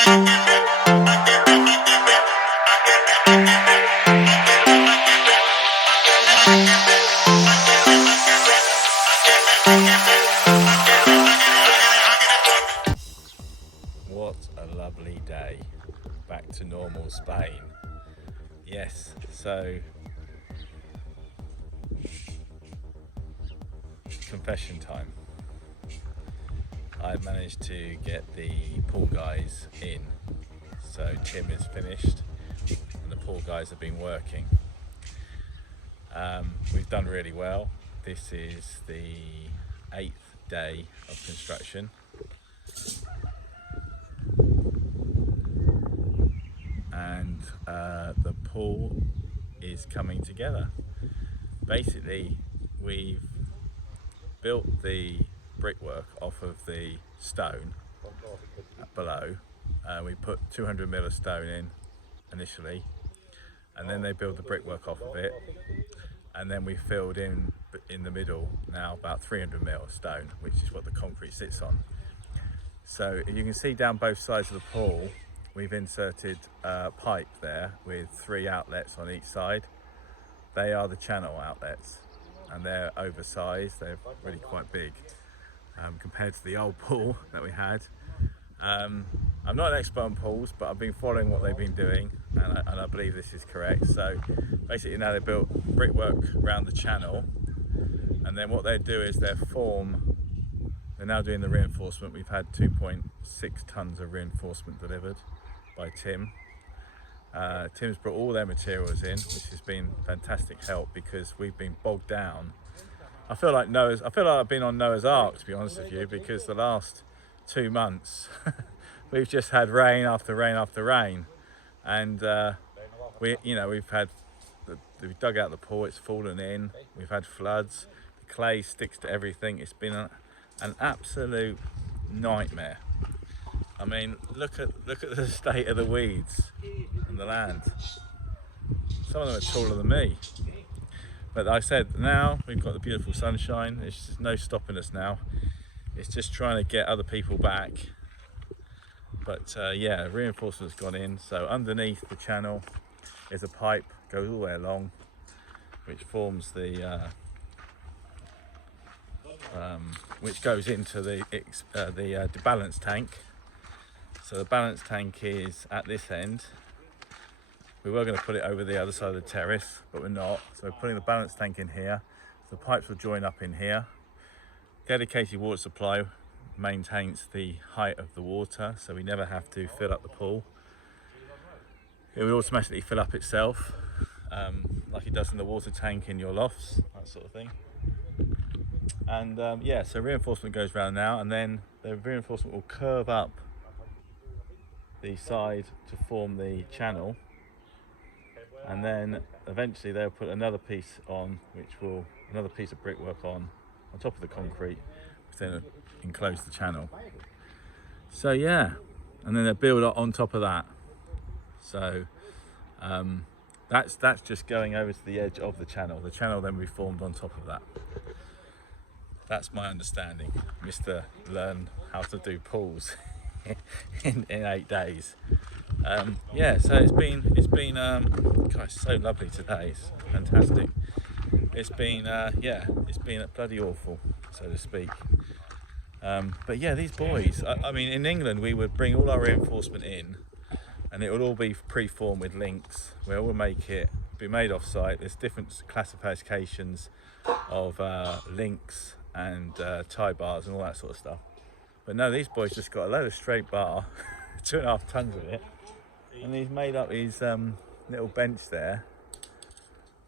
What a lovely day. Back to normal Spain. Yes, so confession time. I managed to get the pool guys in. So Tim is finished and the pool guys have been working. We've done really well. This is the 8th day of construction. And the pool is coming together. Basically, we've built the brickwork off of the stone below. We put 200 mil of stone in initially, and then they build the brickwork off of it, and then we filled in the middle now about 300 mil of stone, which is what the concrete sits on. So you can see down both sides of the pool we've inserted pipe there with 3 outlets on each side. They are the channel outlets, and they're oversized. They're really quite big compared to the old pool that we had. I'm not an expert on pools, but I've been following what they've been doing, and I believe this is correct. So basically now they built brickwork around the channel, and then what they do is they're now doing the reinforcement. We've had 2.6 tons of reinforcement delivered by Tim. Tim's brought all their materials in, which has been fantastic help because we've been bogged down. I feel like I've been on Noah's Ark, to be honest with you, because the last 2 months we've just had rain after rain after rain, and we've dug out the pool, it's fallen in, we've had floods, the clay sticks to everything. It's been an absolute nightmare. I mean, look at the state of the weeds and the land. Some of them are taller than me. But like I said, now we've got the beautiful sunshine. There's just no stopping us now. It's just trying to get other people back. But yeah, reinforcement's gone in. So underneath the channel is a pipe, goes all the way along, which forms the which goes into the balance tank. So the balance tank is at this end. We were going to put it over the other side of the terrace, but we're not. So we're putting the balance tank in here. So the pipes will join up in here. Dedicated water supply maintains the height of the water, so we never have to fill up the pool. It will automatically fill up itself, like it does in the water tank in your lofts, that sort of thing. And yeah, so reinforcement goes around now, and then the reinforcement will curve up the side to form the channel, and then eventually they'll put another piece on, another piece of brickwork on top of the concrete, which then enclose the channel. So yeah, and then they'll build on top of that. So that's just going over to the edge of the channel. The channel then will be formed on top of that. That's my understanding. Mr. Learn how to do pools in 8 days. Yeah, so it's been God, it's so lovely today. It's fantastic. It's been it's been bloody awful, so to speak. But yeah, these boys, I mean, in England we would bring all our reinforcement in and it would all be pre-formed with links. We will make it be made off site. There's different classifications of links and tie bars and all that sort of stuff. But no, these boys just got a load of straight bar, 2.5 tons of it, and he's made up his little bench there,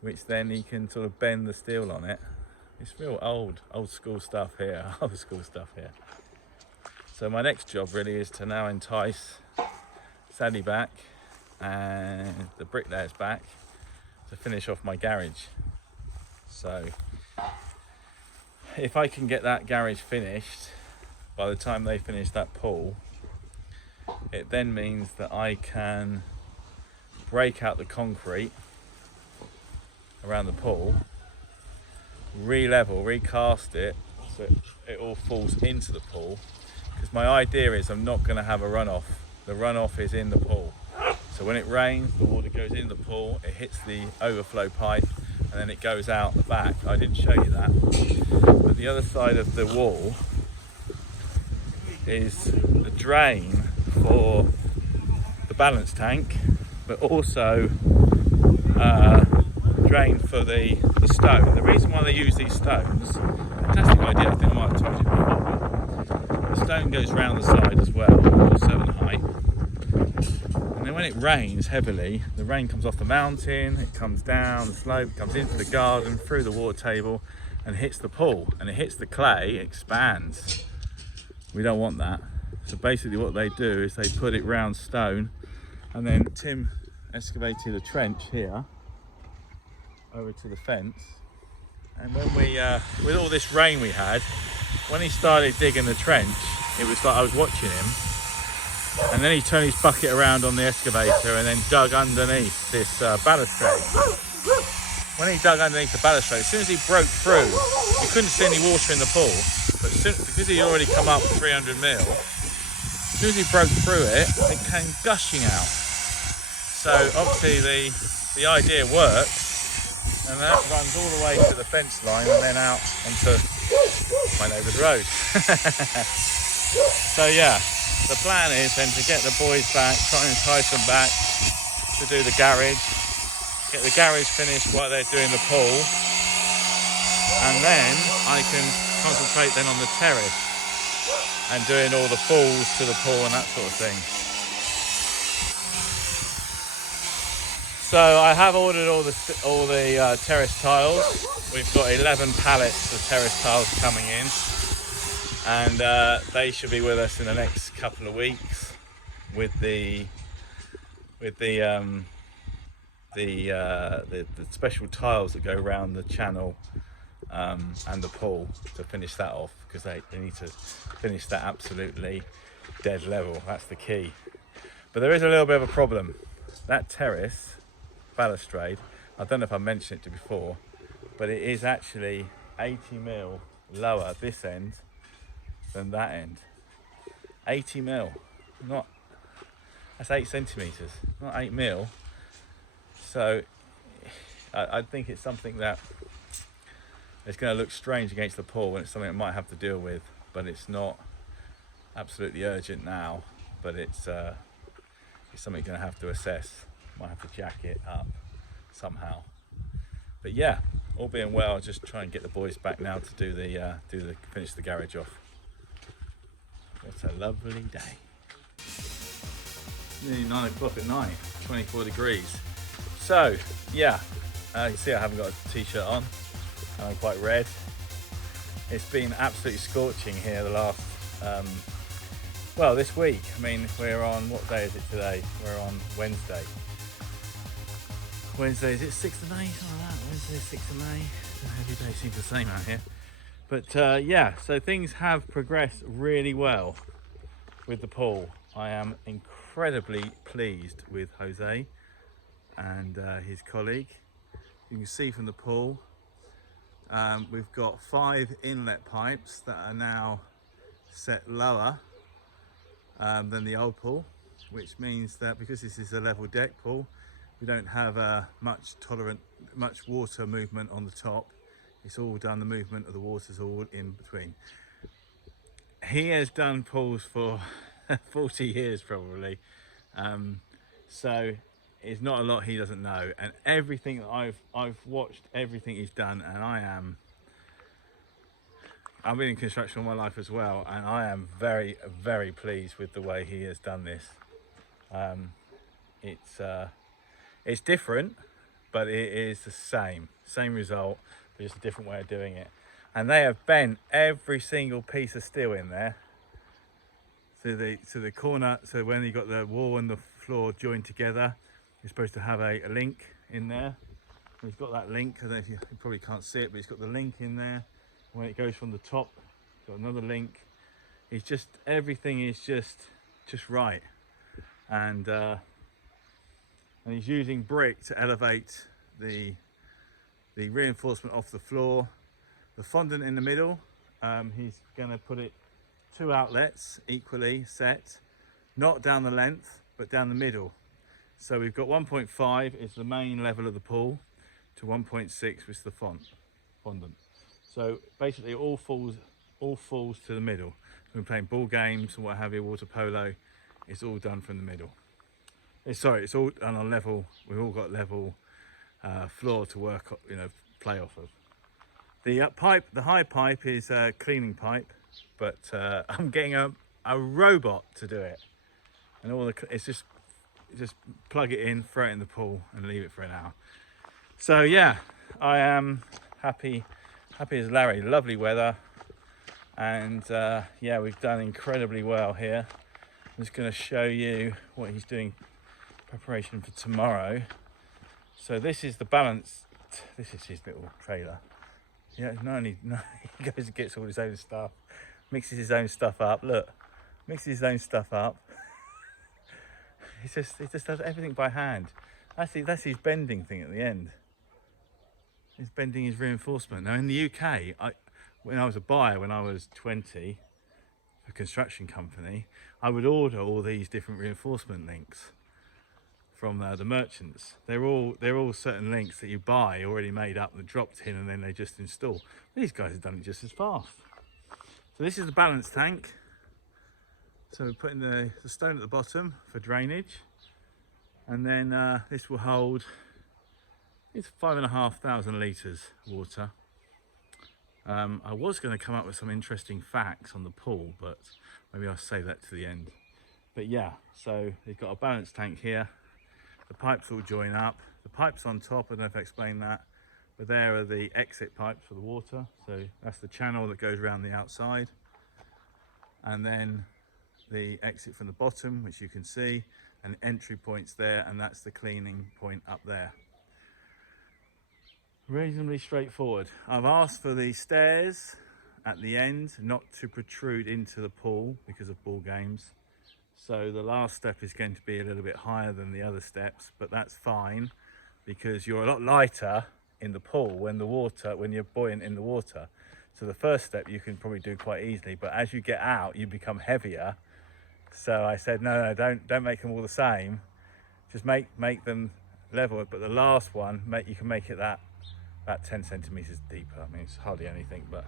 which then he can sort of bend the steel on it. It's real old school stuff here, old school stuff here. So my next job really is to now entice Sally back and the bricklayers back to finish off my garage. So if I can get that garage finished by the time they finish that pool, it then means that I can break out the concrete around the pool, re-level, recast it so it all falls into the pool, because my idea is I'm not going to have a runoff the runoff is in the pool. So when it rains, the water goes in the pool, it hits the overflow pipe, and then it goes out the back. I didn't show you that. But the other side of the wall is a drain for the balance tank, but also drain for the stone. The reason why they use these stones, fantastic idea, I think I might have told you before, the stone goes round the side as well to a certain height, and then when it rains heavily, the rain comes off the mountain, it comes down the slope, comes into the garden, through the water table, and hits the pool, and it hits the clay, it expands. We don't want that. So basically what they do is they put it round stone, and then Tim excavated a trench here over to the fence. And when we, with all this rain we had, when he started digging the trench, it was like I was watching him, and then he turned his bucket around on the excavator and then dug underneath this balustrade. When he dug underneath the balustrade, as soon as he broke through, you couldn't see any water in the pool, but because he'd already come up 300 mil, as soon as he broke through it, it came gushing out. So obviously the idea works, and that runs all the way to the fence line and then out onto my neighbour's road. So yeah, the plan is then to get the boys back, try and entice them back to do the garage, get the garage finished while they're doing the pool, and then I can concentrate then on the terrace and doing all the falls to the pool and that sort of thing. So I have ordered all the terrace tiles. We've got 11 pallets of terrace tiles coming in, and they should be with us in the next couple of weeks with the special tiles that go around the channel and the pool to finish that off, because they need to finish that absolutely dead level. That's the key. But there is a little bit of a problem. That terrace balustrade, I don't know if I mentioned it to you before, but it is actually 80 mil lower this end than that end. 80 mil, that's 8 centimeters, not 8 mil. So I think it's something that it's going to look strange against the pool, and it's something I might have to deal with, but it's not absolutely urgent now. But it's something you're going to have to assess. Might have to jack it up somehow. But yeah, all being well, just try and get the boys back now to do the finish the garage off. It's a lovely day. Nearly 9 o'clock at night, 24 degrees. So yeah, you can see I haven't got a t-shirt on, and I'm quite red. It's been absolutely scorching here the last well, this week. I mean, we're on, what day is it today? We're on Wednesday. Wednesday, is it 6th of May? Something like that. Wednesday, 6th of May. Every day seems the same out here. But yeah, so things have progressed really well with the pool. I am incredibly pleased with Jose and his colleague. You can see from the pool, we've got 5 inlet pipes that are now set lower than the old pool, which means that because this is a level deck pool, we don't have much water movement on the top. It's all done, the movement of the water's all in between. He has done pools for 40 years probably, so it's not a lot he doesn't know, and everything that I've watched everything he's done, and I've been in construction all my life as well, and I am very, very pleased with the way he has done this. It's different, but it is the same result, but just a different way of doing it. And they have bent every single piece of steel in there to the corner. So when you got the wall and the floor joined together, you're supposed to have a link in there. And he's got that link. I don't know if you probably can't see it, but he's got the link in there. When it goes from the top, got another link. It's just, everything is just right. And he's using brick to elevate the reinforcement off the floor. The fondant in the middle, he's going to put it 2 outlets equally set, not down the length, but down the middle. So we've got 1.5 is the main level of the pool to 1.6 which is the fondant. So basically it all falls to the middle. So we're playing ball games and what have you, water polo, it's all done from the middle. It's all done on level. We've all got level floor to work, play off of. The high pipe is a cleaning pipe, but I'm getting a robot to do it, and it's just plug it in, throw it in the pool, and leave it for an hour. So yeah, I am happy as Larry. Lovely weather, and yeah, we've done incredibly well here. I'm just going to show you what he's doing preparation for tomorrow. So this is the balance. This is his little trailer. Yeah, he goes and gets all his own stuff, mixes his own stuff up. Look, mixes his own stuff up. He just does everything by hand. That's his bending thing at the end. He's bending his reinforcement. Now in the UK, when I was a buyer, when I was 20, for a construction company, I would order all these different reinforcement links from the merchants. They're all certain links that you buy already made up and dropped in, and then they just install. These guys have done it just as fast. So this is the balance tank. So we're putting the stone at the bottom for drainage, and then this will hold, it's 5,500 litres water. I was going to come up with some interesting facts on the pool, but maybe I'll save that to the end. But yeah, so they've got a balance tank here. The pipes all join up. The pipes on top, I don't know if I explained that, but there are the exit pipes for the water. So that's the channel that goes around the outside. And then the exit from the bottom, which you can see, and entry points there, and that's the cleaning point up there. Reasonably straightforward. I've asked for the stairs at the end not to protrude into the pool because of ball games. So the last step is going to be a little bit higher than the other steps, but that's fine because you're a lot lighter in the pool when you're buoyant in the water. So the first step you can probably do quite easily, but as you get out, you become heavier. So I said, no, don't make them all the same. Just make them level. But the last one, you can make it that about 10 centimeters deeper. I mean, it's hardly anything, but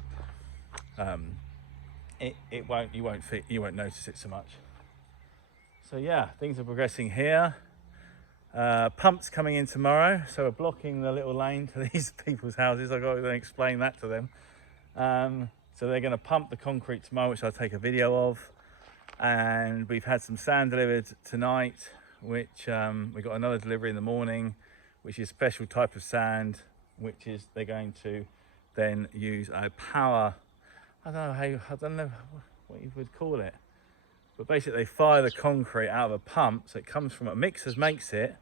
you won't notice it so much. So yeah, things are progressing here. Pumps coming in tomorrow, so we're blocking the little lane to these people's houses. I've got to explain that to them. So they're going to pump the concrete tomorrow, which I'll take a video of. And we've had some sand delivered tonight, which we got another delivery in the morning, which is a special type of sand, which is they're going to then use a power. I don't know what you would call it. But basically they fire the concrete out of a pump, so it comes from a mixer makes it,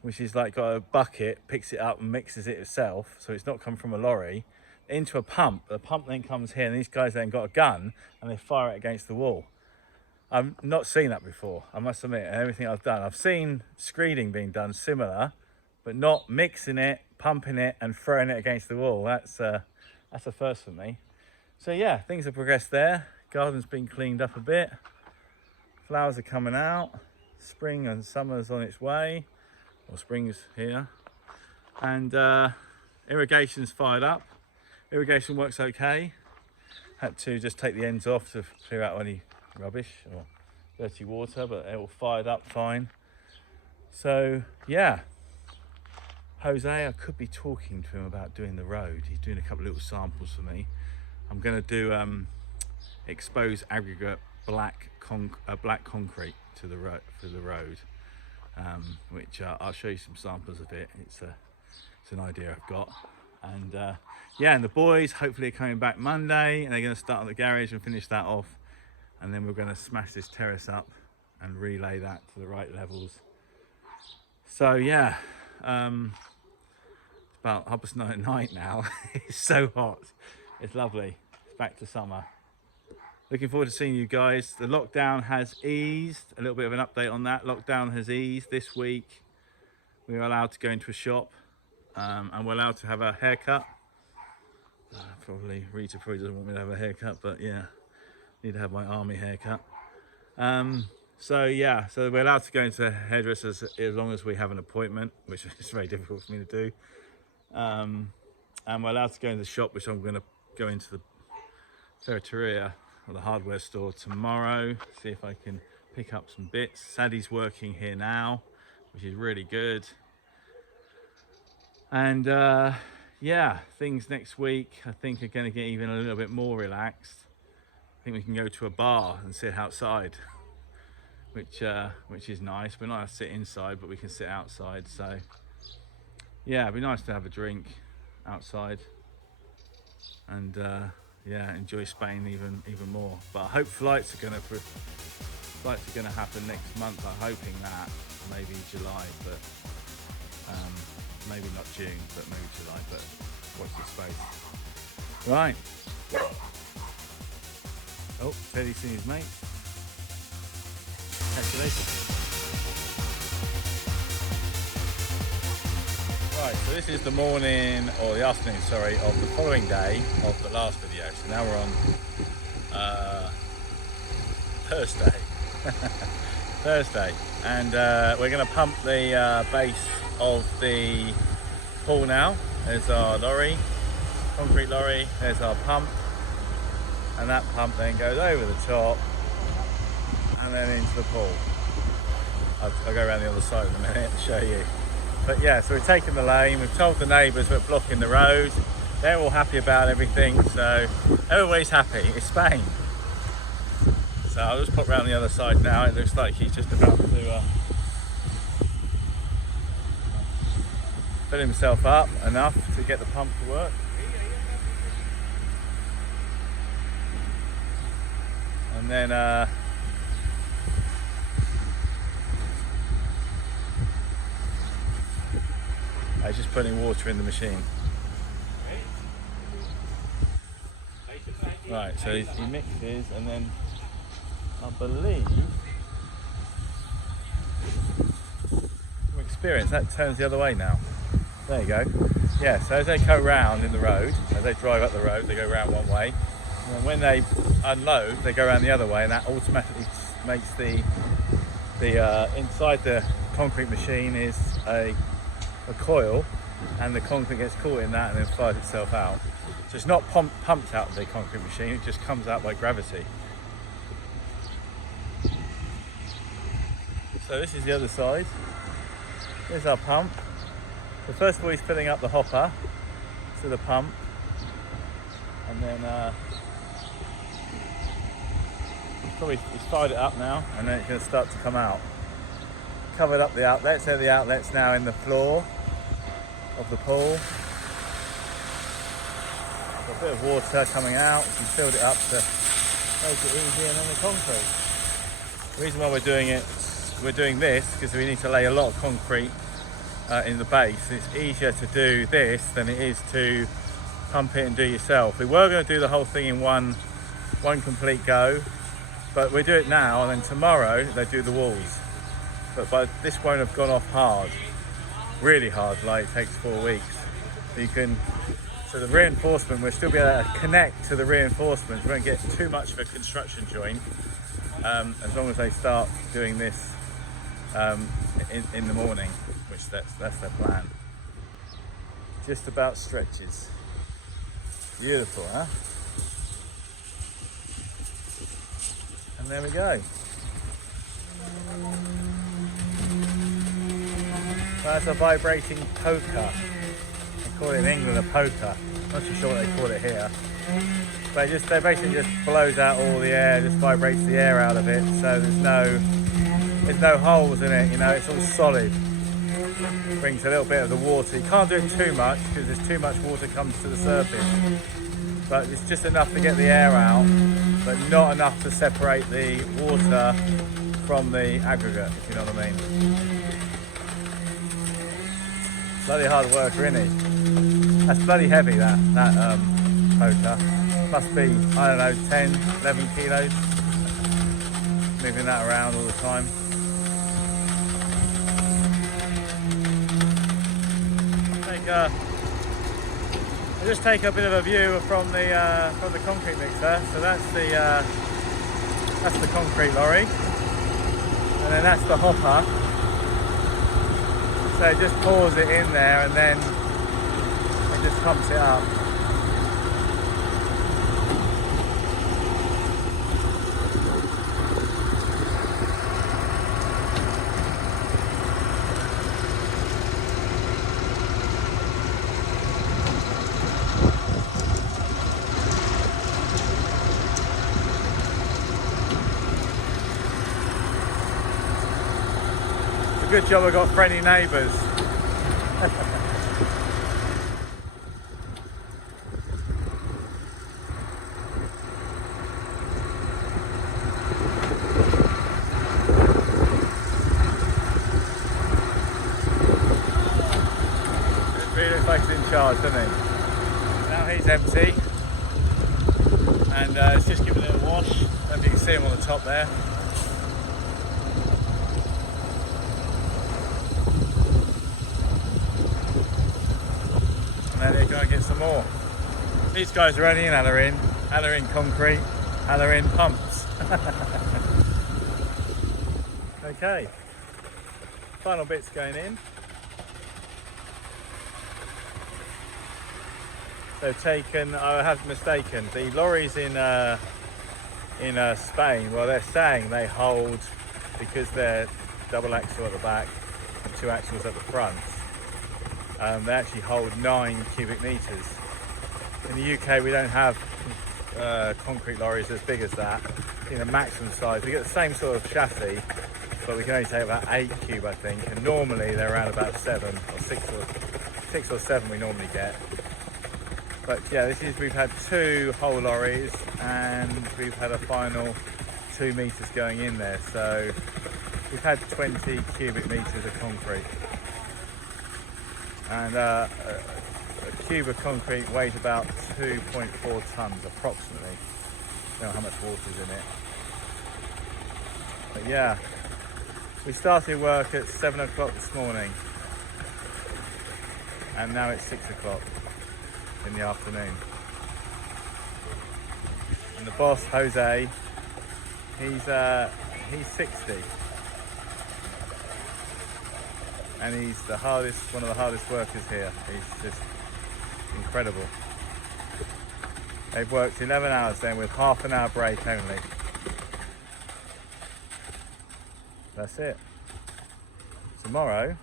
which is like got a bucket, picks it up and mixes it itself, so it's not come from a lorry, into a pump. The pump then comes here, and these guys then got a gun and they fire it against the wall. I've not seen that before, I must admit. Everything I've done, I've seen screeding being done similar, but not mixing it, pumping it and throwing it against the wall. That's a first for me. So yeah, things have progressed there. Garden's been cleaned up a bit. Flowers are coming out. Spring and summer's on its way. Or spring's here. And irrigation's fired up. Irrigation works okay. Had to just take the ends off to clear out any rubbish or dirty water, but it all fired up fine. So yeah, Jose, I could be talking to him about doing the road. He's doing a couple of little samples for me. I'm going to do exposed aggregate black concrete to the road, which I'll show you some samples of it. It's an idea I've got. And yeah, and the boys hopefully are coming back Monday, and they're going to start on the garage and finish that off, and then we're going to smash this terrace up and relay that to the right levels. So yeah, it's about 9:30 at night now. It's so hot, it's lovely. It's back to summer. Looking forward to seeing you guys. The lockdown has eased. A little bit of an update on that. Lockdown has eased this week. We are allowed to go into a shop, and we're allowed to have a haircut. Rita probably doesn't want me to have a haircut, but yeah, need to have my army haircut. So yeah, so we're allowed to go into hairdressers as long as we have an appointment, which is very difficult for me to do. And we're allowed to go into the shop, which I'm going to go into the ferreteria or the hardware store tomorrow, see if I can pick up some bits. Sadie's working here now, which is really good. And yeah, things next week I think are going to get even a little bit more relaxed. I think we can go to a bar and sit outside, which is nice. We're not allowed to sit inside, but we can sit outside. So yeah, it'd be nice to have a drink outside and yeah, enjoy Spain even more. But I hope flights are gonna happen next month. I'm hoping that maybe July, but maybe not June, but maybe July. But watch this space. Right. Oh, Teddy's seen his mate. Catch you later. Right, so this is the morning, or the afternoon, sorry, of the following day of the last video. So now we're on Thursday. Thursday. And we're going to pump the base of the pool now. There's our lorry, concrete lorry, there's our pump. And that pump then goes over the top and then into the pool. I'll go around the other side in a minute and show you. But yeah, so we're taking the lane. We've told the neighbours we're blocking the road. They're all happy about everything, so everybody's happy. It's Spain. So I'll just pop around the other side now. It looks like he's just about to fill himself up enough to get the pump to work. And then he's just putting water in the machine. Right, so he mixes, and then I believe, from experience, that turns the other way now. There you go. Yeah, so as they go round in the road, as they drive up the road, they go round one way. And then when they unload, they go around the other way, and that automatically makes the inside the concrete machine is a coil, and the concrete gets caught in that and then fires itself out. So it's not pumped out of the concrete machine, it just comes out by gravity. So this is the other side. Here's our pump. So first of all, he's filling up the hopper to the pump, and then he's fired it up now, and then it's going to start to come out. Covered up the outlets. There the outlets now in the floor of the pool. Got a bit of water coming out. We filled it up to make it easy, and then the concrete. The reason why we're doing this because we need to lay a lot of concrete in the base. It's easier to do this than it is to pump it and do yourself. We were going to do the whole thing in one complete go, but we do it now, and then tomorrow they do the walls. But this won't have gone off hard, really hard, like it takes 4 weeks. So the reinforcement, we'll still be able to connect to the reinforcements. We won't get too much of a construction joint, as long as they start doing this in the morning, which that's their plan. Just about stretches. Beautiful, huh? And there we go. That's a vibrating poker. They call it in England a poker. Not too sure what they call it here. But they basically just blows out all the air, just vibrates the air out of it. So there's no holes in it, you know, it's all solid. Brings a little bit of the water. You can't do it too much because there's too much water comes to the surface. But it's just enough to get the air out, but not enough to separate the water from the aggregate, if you know what I mean. Bloody hard worker, isn't he? That's bloody heavy, that poker. Must be, I don't know, 10, 11 kilos. Moving that around all the time. I'll just take a bit of a view from the concrete mixer. So that's the concrete lorry. and then that's the hopper. So it just pours it in there and then it just pumps it up. Good job I got friendly neighbours. It really looks like he's in charge, doesn't he? Now he's empty. And it's just giving it a wash. I don't know if you can see him on the top there. And then they're going to get some more. These guys are only in Allerin concrete, Allerin pumps. Okay, final bits going in. So taken, I have mistaken, the lorries in Spain, well they're saying they hold, because they're double axle at the back and 2 axles at the front, they actually hold 9 cubic meters. In the UK we don't have concrete lorries as big as that. In the maximum size, we get the same sort of chassis, but we can only take about 8 cube I think, and normally they're around about 7 or 6 or 7 we normally get. But yeah, we've had 2 whole lorries and we've had a final 2 meters going in there, so we've had 20 cubic meters of concrete. And a cube of concrete weighs about 2.4 tons approximately. I don't know how much water's in it. But yeah, we started work at 7 o'clock this morning and now it's 6 o'clock in the afternoon. And the boss, Jose, he's 60. And he's one of the hardest workers here. He's just incredible. They've worked 11 hours then with half an hour break only. That's it. Tomorrow,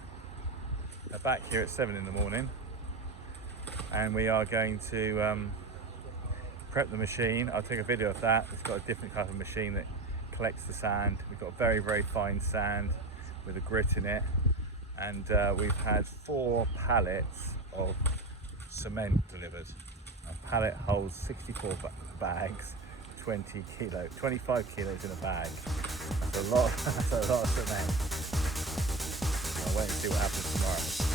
they're back here at 7 in the morning and we are going to prep the machine. I'll take a video of that. It's got a different type of machine that collects the sand. We've got very, very fine sand with a grit in it. And we've had 4 pallets of cement delivered. A pallet holds 64 bags, 25 kilos in a bag. That's a lot, that's a lot of cement. I'll wait and see what happens tomorrow.